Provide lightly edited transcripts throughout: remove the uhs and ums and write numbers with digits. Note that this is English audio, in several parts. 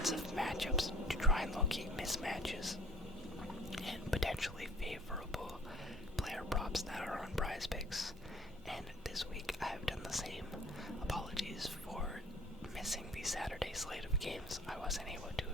defensive matchups to try and locate mismatches and potentially favorable player props that are on Prizepicks. And this week I have done the same. Apologies for missing the Saturday slate of games. I wasn't able to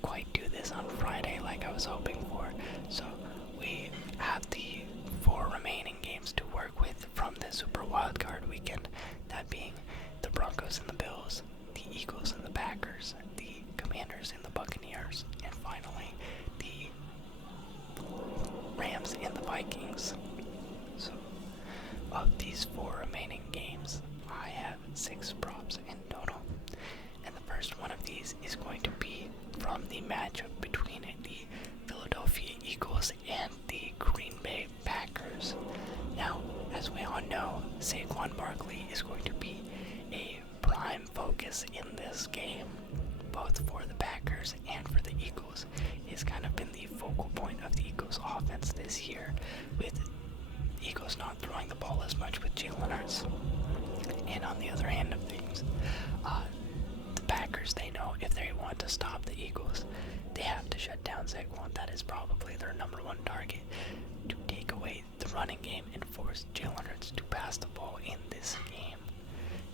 quite do this on Friday like I was hoping for. So we have the 4 remaining games to work with from the Super Wildcard Weekend, that being the Broncos and the Bills, the Eagles and the Packers, the Commanders and the Buccaneers, and finally the Rams and the Vikings. So of these 4 remaining games, I have 6 props in total, and the first one of these is going to be from the matchup between the Philadelphia Eagles and the Green Bay Packers. Now, as we all know, Saquon Barkley is going to be a prime focus in this game, both for the Packers and for the Eagles. He's kind of been the focal point of the Eagles' offense this year, with the Eagles not throwing the ball as much with Jalen Hurts. And on the other hand of things, the Packers, they know if they want to stop the Eagles, they have to shut down Saquon. That is probably their number one target, to take away the running game and force Jalen Hurts to pass the ball in this game.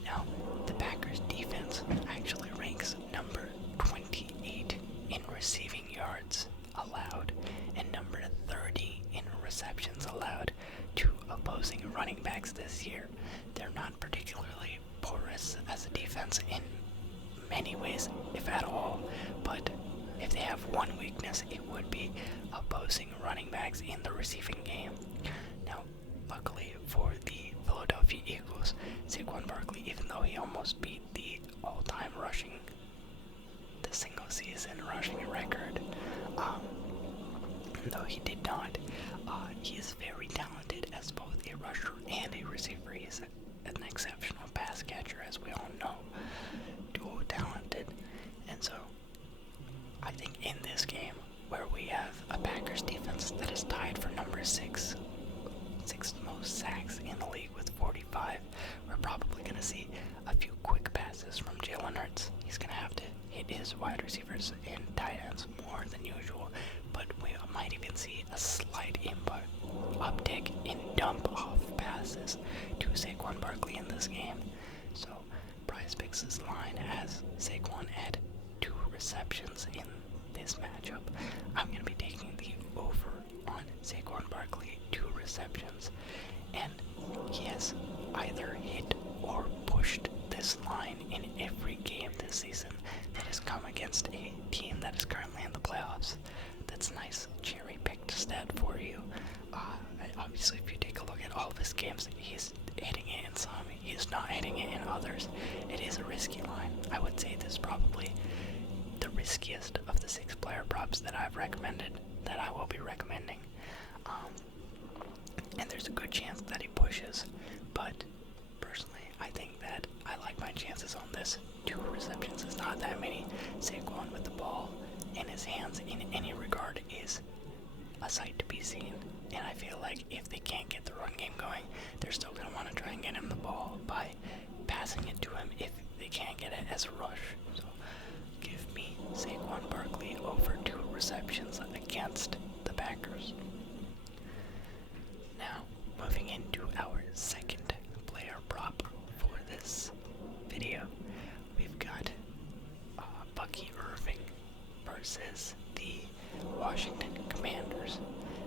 Now, the Packers defense actually ranks number 28 in receiving yards allowed and number 30 in receptions allowed to opposing running backs this year. They're not particularly porous as a defense in many ways, if at all, but if they have one weakness, it would be opposing running backs in the receiving game. Now, luckily for the Philadelphia Eagles, Saquon Barkley, even though he almost beat the all-time single season rushing record, though he did not, he is very talented as both a rusher and a receiver. He's an exceptional pass catcher, as we all know, dual talented. And so I think in this game, where we have a Packers defense that is tied for number 6, sixth most sacks in the league with 45, we're probably going to see a few quick passes from Jalen Hurts. He's going to have to hit his wide receivers and tight ends more than usual, but we might even see a slight uptick in dump-off passes to Saquon Barkley in this game. So Prizepicks' line has Saquon at 2 receptions in this matchup. I'm going to be taking the over on Saquon Barkley 2 receptions, and he has either hit or pushed this line in every game this season that has come against a team that is currently in the playoffs. That's a nice cherry-picked stat for you. Obviously, if you take a look at all of his games, he's hitting it in some, he's not hitting it in others. It is a risky line. I would say this is probably the riskiest of the 6 player props that I've recommended, that I will be recommending. And there's a good chance that he pushes, but personally, I think that I like my chances on this. 2 receptions is not that many. Saquon with the ball in his hands in any regard is a sight to be seen, and I feel like if they can't get the run game going, they're still going to want to try and get him the ball by passing it to him if they can't get it as a rush. So give me Saquon Barkley over 2 receptions against the Packers. Now, moving into our second player prop for this video, we've got Bucky Irving versus the Washington Commanders.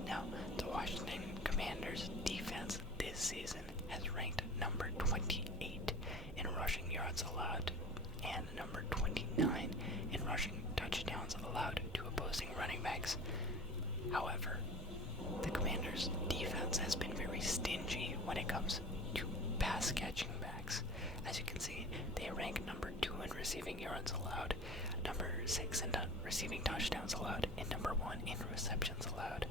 Now, the Washington Commanders defense this season has ranked number 28 in rushing yards allowed and number 29 in rushing touchdowns allowed to opposing running backs. However, the Commanders defense has been very stingy when it comes to pass catching backs. As you can see, they rank number 2 in receiving yards allowed, number 6 in receiving touchdowns allowed, and number 1 in receptions allowed.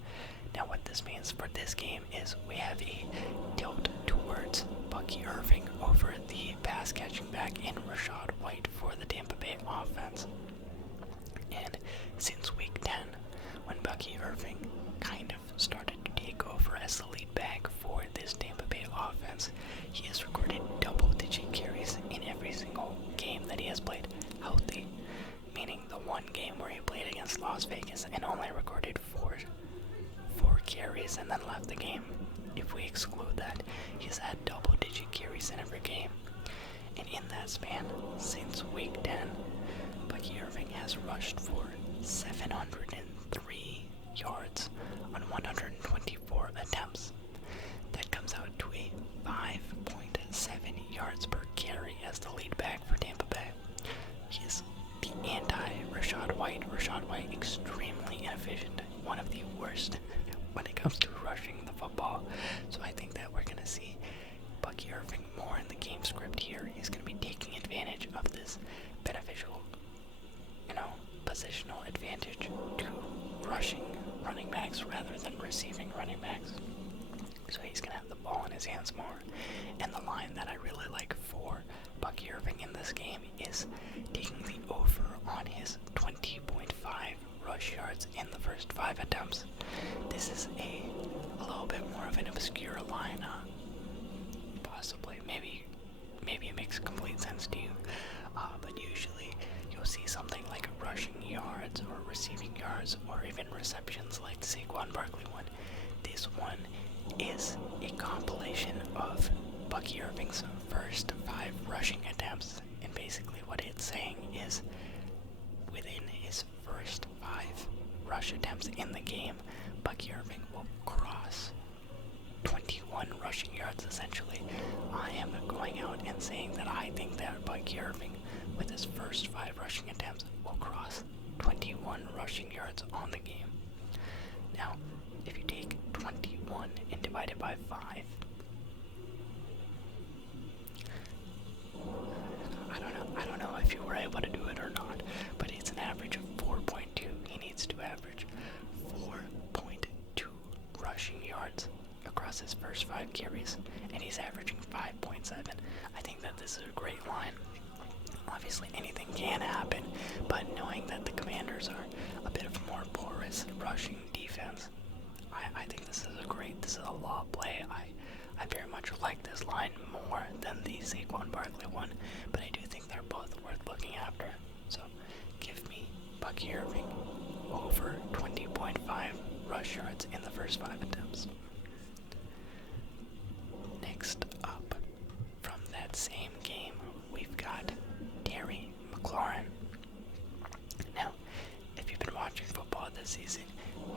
Now what this means for this game is we have a tilt towards Bucky Irving over the pass catching back in Rachaad White for the Tampa Bay offense. And since week 10, when Bucky Irving kind of started to take over as the lead back for this Tampa Bay offense, he has recorded double-digit carries in every single game that he has played healthy, meaning the one where he played against Las Vegas and only recorded four carries and then left the game. If we exclude that, he's had double-digit carries in every game. And in that span, since week 10, Bucky Irving has rushed for 703 yards on 124 attempts. That comes out to a 5.7 yards per carry as the lead back for Tampa Bay. He is the anti-Rashad White. Rashad White, extremely inefficient, one of the worst when it comes to rushing the football. So I think that we're going to see Bucky Irving more in the game script here. He's going to be taking advantage of this beneficial, positional advantage to rushing running backs rather than receiving running backs. So he's going to have the ball in his hands more. And the line that I really like for Bucky Irving in this game is taking the over on his 20.5 rush yards in the first 5 attempts. This is a little bit more of an obscure line, possibly. Maybe it makes complete sense to you, but usually you'll see something like rushing yards or receiving yards or even receptions like the Saquon Barkley one. This one is a compilation of Bucky Irving's first 5 rushing attempts, and basically what it's saying is within his first 5 rush attempts in the game, Bucky Irving will cross 21 rushing yards essentially. I am going out and saying that I think that Bucky Irving, with his first 5 rushing attempts, will cross 21 rushing yards on the game. Now, if you take 21 and divide it by 5, I don't know if you were able to do it or not, but it's an average of 4.2. He needs to average 4.2 rushing yards across his first 5 carries, and he's averaging 5.7. I think that this is a great line. Obviously anything can happen, but knowing that the Commanders are a bit of a more porous rushing defense, I think this is a law play. I very much like this line more than the Saquon Barkley one, but I do think they're both worth looking after. So give me Bucky Irving over 20.5 rush yards in the first 5 attempts. Next up, from that same game, we've got McLaurin. Now, if you've been watching football this season,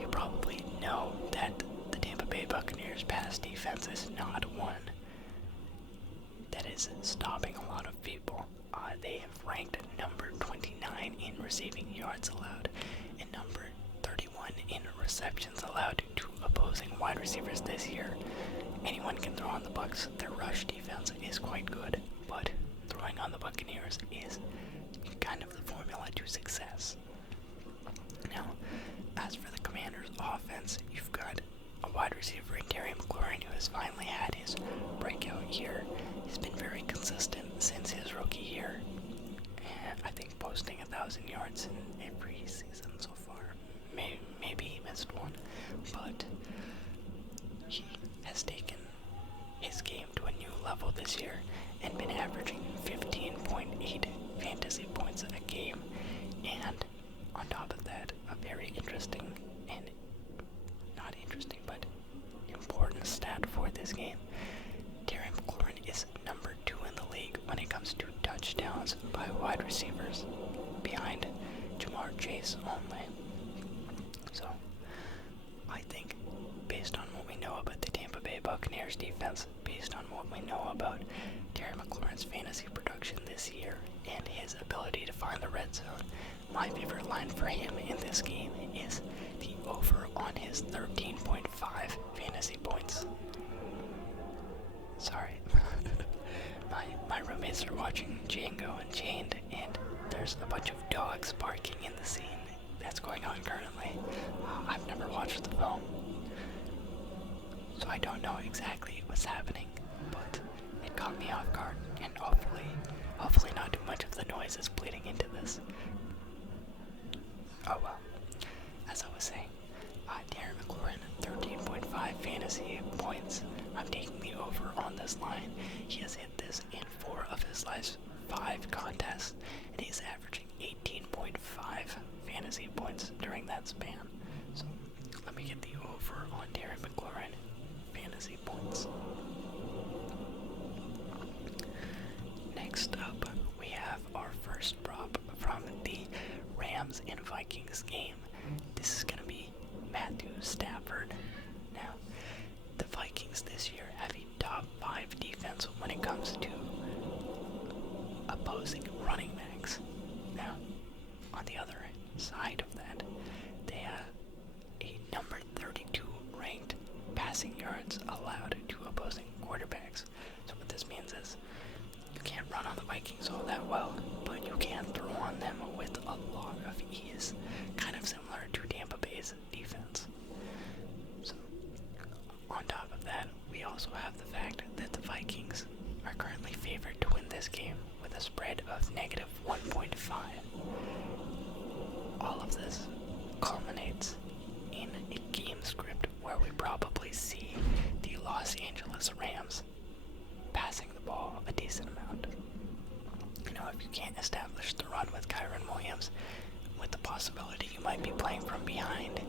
you probably know that the Tampa Bay Buccaneers pass defense is not one that is stopping a lot of people. They have ranked number 29 in receiving yards allowed and number 31 in receptions allowed to opposing wide receivers this year. Anyone can throw on the Bucs. Their rush defense is quite good, but throwing on the Buccaneers is kind of the formula to success. Now, as for the Commanders' offense, you've got a wide receiver in McLaurin who has finally had his breakout year. He's been very consistent since his rookie year, and I think posting 1,000 yards in every season so far. Maybe he missed one, but he has taken his game to a new level this year and been averaging 15.8 fantasy points a game. And on top of that, a very interesting and not interesting but important stat for this game. McLaurin is number 2 in the league when it comes to touchdowns by wide receivers, behind Jamar Chase only. So, I think based on what we know about the Tampa Bay Buccaneers defense, based on what we know about McLaurin's fantasy production this year, and his ability to find the red zone, my favorite line for him in this game is the over on his 13.5 fantasy points. Sorry. my roommates are watching Django Unchained, and there's a bunch of dogs barking in the scene that's going on currently. I've never watched the film, so I don't know exactly what's happening, but it caught me off guard, and hopefully not too much of the noise is bleeding into this. Oh well. As I was saying, McLaurin, 13.5 fantasy points. I'm taking the over on this line. He has hit this in 4 of his last 5 contests, and he's averaging 18.5 fantasy points during that span. So let me get the over on Terry McLaurin fantasy points. Next up, we have our first prop from the Rams and Vikings game. This is going to be Matthew Stafford. Now, the Vikings this year have a top 5 defense when it comes to opposing running backs. Now, on the other side of that, they have a number 32 ranked passing yards allowed to opposing quarterbacks. So what this means is you can't run on the Vikings all that well, but you can throw on them with a lot of ease, kind of similar to Tampa Bay's defense. So, on top of that, we also have the fact that the Vikings are currently favored to win this game with a spread of negative 1.5. All of this culminates in a game script where we probably see the Los Angeles Rams passing the ball a decent amount. You know, if you can't establish the run with Kyren Williams, with the possibility you might be playing from behind,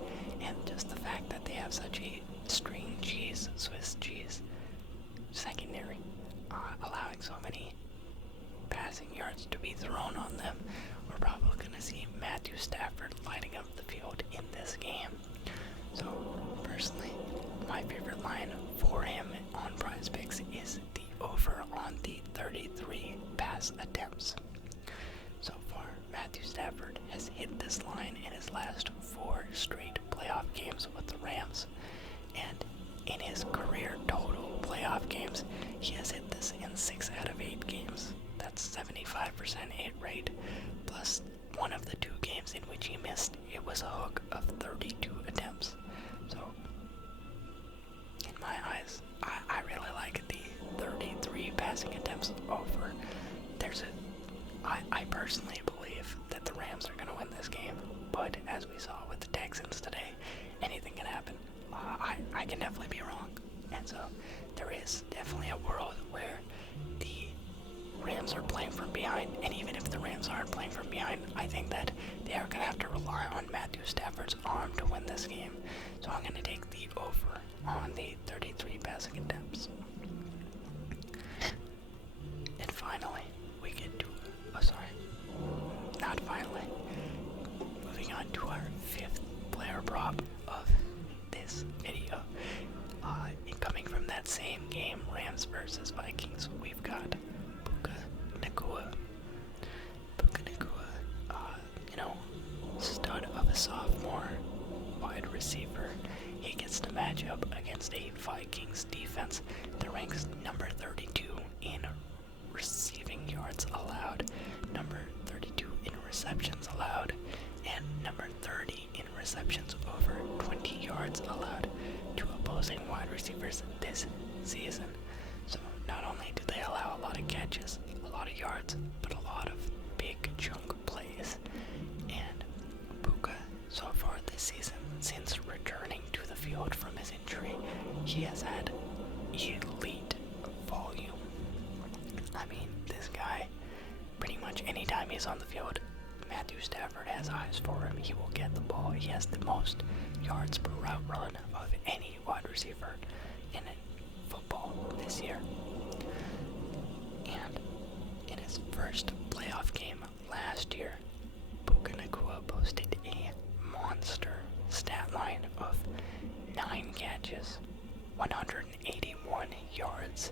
and just the fact that they have such a string cheese, Swiss cheese secondary, allowing so many passing yards to be thrown on them, we're probably going to see Matthew Stafford lighting up the field in this game. So, personally, my favorite line for him on Prizepicks is the over on the 33 pass attempts. So far, Matthew Stafford has hit this line in his last 4 straight playoff games with the Rams, and in his career total playoff games, he has hit this in 6 out of 8 games. That's 75% hit rate, plus one of the 2 games in which he missed, it was a hook of 32 attempts. So, in my eyes, I really like the 33 passing attempts over. I personally believe that the Rams are going to win this game, but as we saw with the Texans today, anything can happen. I can definitely be wrong, and so there is definitely a world where the Rams are playing from behind, and even if the Rams aren't playing from behind, I think that they are going to have to rely on Matthew Stafford's arm to win this game. So I'm going to take the over on the 33 passing attempts. And finally, we get to, not finally, moving on to our 5th player prop of this video. Coming from that same game, Rams versus Vikings, we've got Puka Nacua. Puka Nacua, stud of a sophomore wide receiver. He gets to match up against a Vikings defense that ranks number 32 in receiving yards allowed, number 32 in receptions allowed, and number 30 in receptions over 20 yards allowed to opposing wide receivers this season. So not only do they allow a lot of catches, a lot of yards, but a lot of big chunk plays. And Puka, so far this season, since returning to the field from his injury, he has had elite volume. I mean, this guy, pretty much anytime he's on the field, Matthew Stafford has eyes for him. He will get the ball. He has the most yards per route run of any wide receiver in football this year. And in his first playoff game last year, Puka Nacua posted a monster stat line of 9 catches, 181 yards,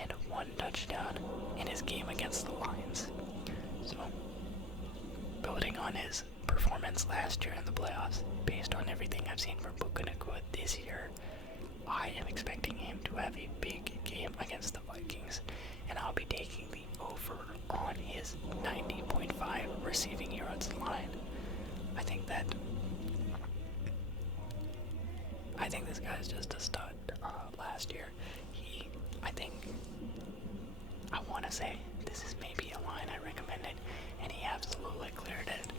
and 1 touchdown in his game against the Lions. So, building on his performance last year in the playoffs, based on everything I've seen from Puka Nacua this year, I am expecting him to have a big game against the Vikings, and I'll be taking the over on his 90.5 receiving yards line. I think this guy's just a stud. Last year, I want to say this is maybe a line I recommended, and he absolutely cleared it.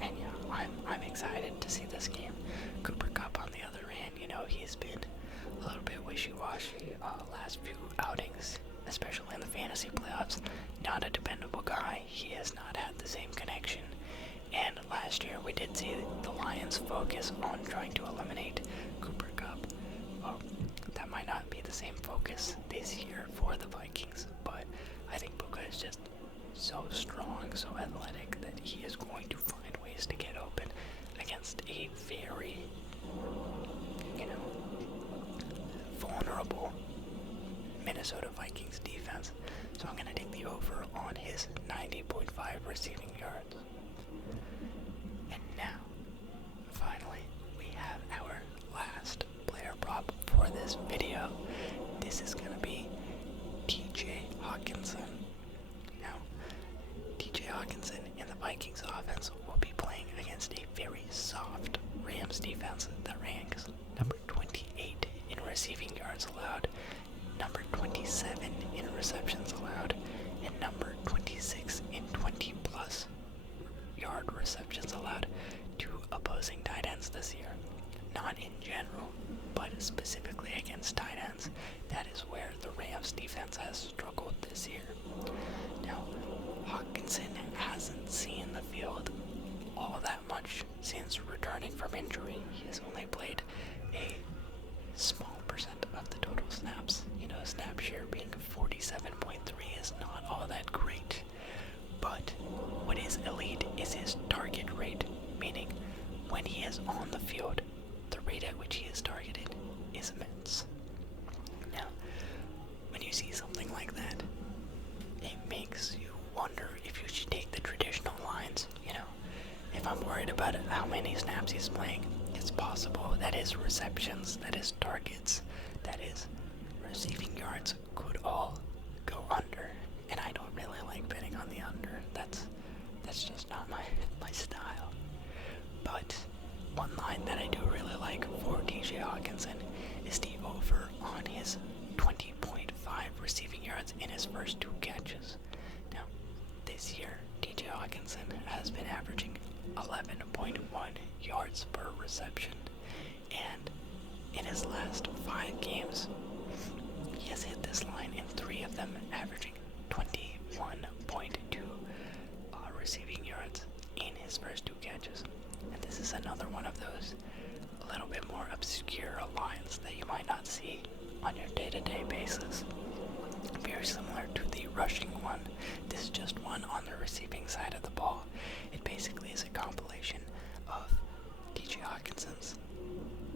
And yeah, I'm excited to see this game. Cooper Kupp, on the other hand, he's been a little bit wishy-washy last few outings, especially in the fantasy playoffs. Not a dependable guy. He has not had the same connection. And last year we did see the Lions focus on trying to eliminate Cooper Kupp. Well, that might not be the same focus this year for the Vikings, but I think Puka is just so strong, so athletic, that he is going to find ways to get open against a very, vulnerable Minnesota Vikings defense. So I'm going to take the over on his 90.5 receiving yards. And now, finally, we have our last player prop for this video. This is going to be TJ Hockenson. Now, TJ Hockenson in the Vikings offense will be playing against a very soft Rams defense that ranks number 28 in receiving yards allowed, number 27 in receptions allowed, and number 26 in 20-plus yard receptions allowed to opposing tight ends this year. Not in general, but specifically against tight ends. That is where the Rams defense has struggled this year. Now, Hockenson hasn't seen the field all that much since returning from injury. He has only played a small percent of the total snaps. Snap share being 47.3 is not all that great. But what is elite is his target rate, meaning when he is on the field, the rate at which he is targeted is immense. Now, when you see something like that, it makes you wonder if you should take the traditional lines. If I'm worried about how many snaps he's playing, it's possible that his receptions, that his targets, that his receiving yards could all go under. And I don't really like betting on the under. That's just not my style. But one line that I do really like for TJ Hockenson is the over on his 20.5 receiving yards in his first two catches. Now, this year, TJ Hockenson has been averaging 11.1 yards per reception, and in his last 5 games, he has hit this line in 3 of them, averaging 21.2 receiving yards in his first 2 catches. And this is another one of those a little bit more obscure lines that you might not see on your day-to-day basis. Very similar to the rushing one. This is just one on the receiving side of the ball. It basically is a compilation of TJ Hockenson's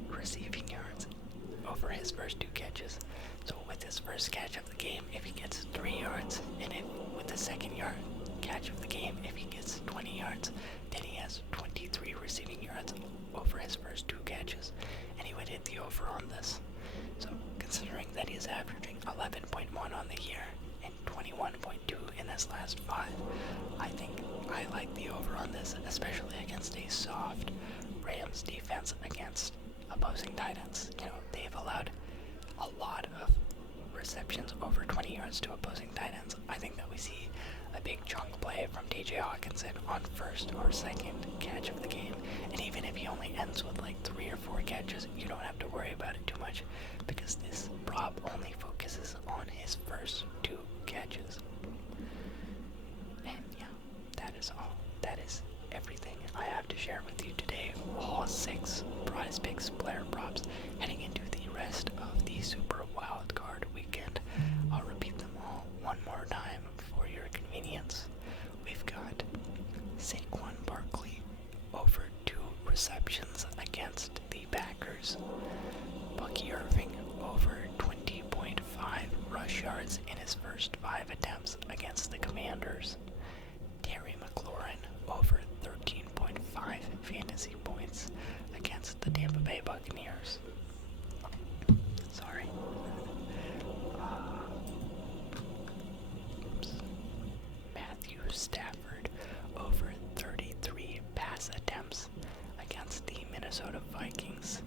receiving yards over his first 2 catches. So with his first catch of the game, if he gets 3 yards, and with the second catch of the game, if he gets 20 yards, then he has 23 receiving yards over his first 2 catches, and he would hit the over on this. So considering that he's averaging 11.1 on the year and 21.2 in his last 5, I think I like the over on this, especially against a soft Rams defense against opposing tight ends. They've allowed a lot of receptions over 20 yards to opposing tight ends. I think that we see a big chunk play from TJ Hockenson on first or second catch of the game, and even if he only ends with like 3 or 4 catches, you don't have to worry about it too much, because this prop only focuses on his first 2 catches. And yeah, that is all. That is everything I have to share with you today. All 6 Prizepicks player props heading into the rest of the Super Wildcard Weekend. I'll repeat them all one more time for your convenience. We've got Saquon Barkley over 2 receptions against the Packers. Bucky Irving over 20.5 rush yards in his first 5 attempts against the Commanders. McLaurin over 13.5 fantasy points against the Tampa Bay Buccaneers. Sorry. Matthew Stafford over 33 pass attempts against the Minnesota Vikings.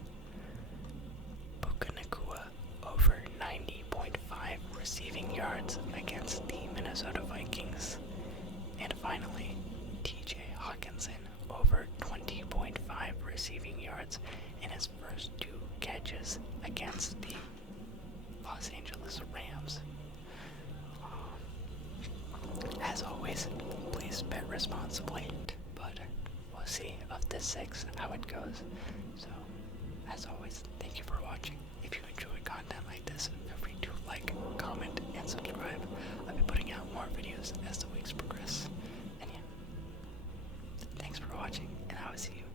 Puka Nacua over 90.5 receiving yards against the Minnesota Vikings. And finally, TJ Hockenson over 20.5 receiving yards in his first 2 catches against the Los Angeles Rams. As always, please bet responsibly, but we'll see of the 6 how it goes. So, as always, thank you for watching. If you enjoy content like this, feel free to like, comment, and subscribe. I'll be putting out more videos as the weeks progress. And yeah, thanks for watching, and I will see you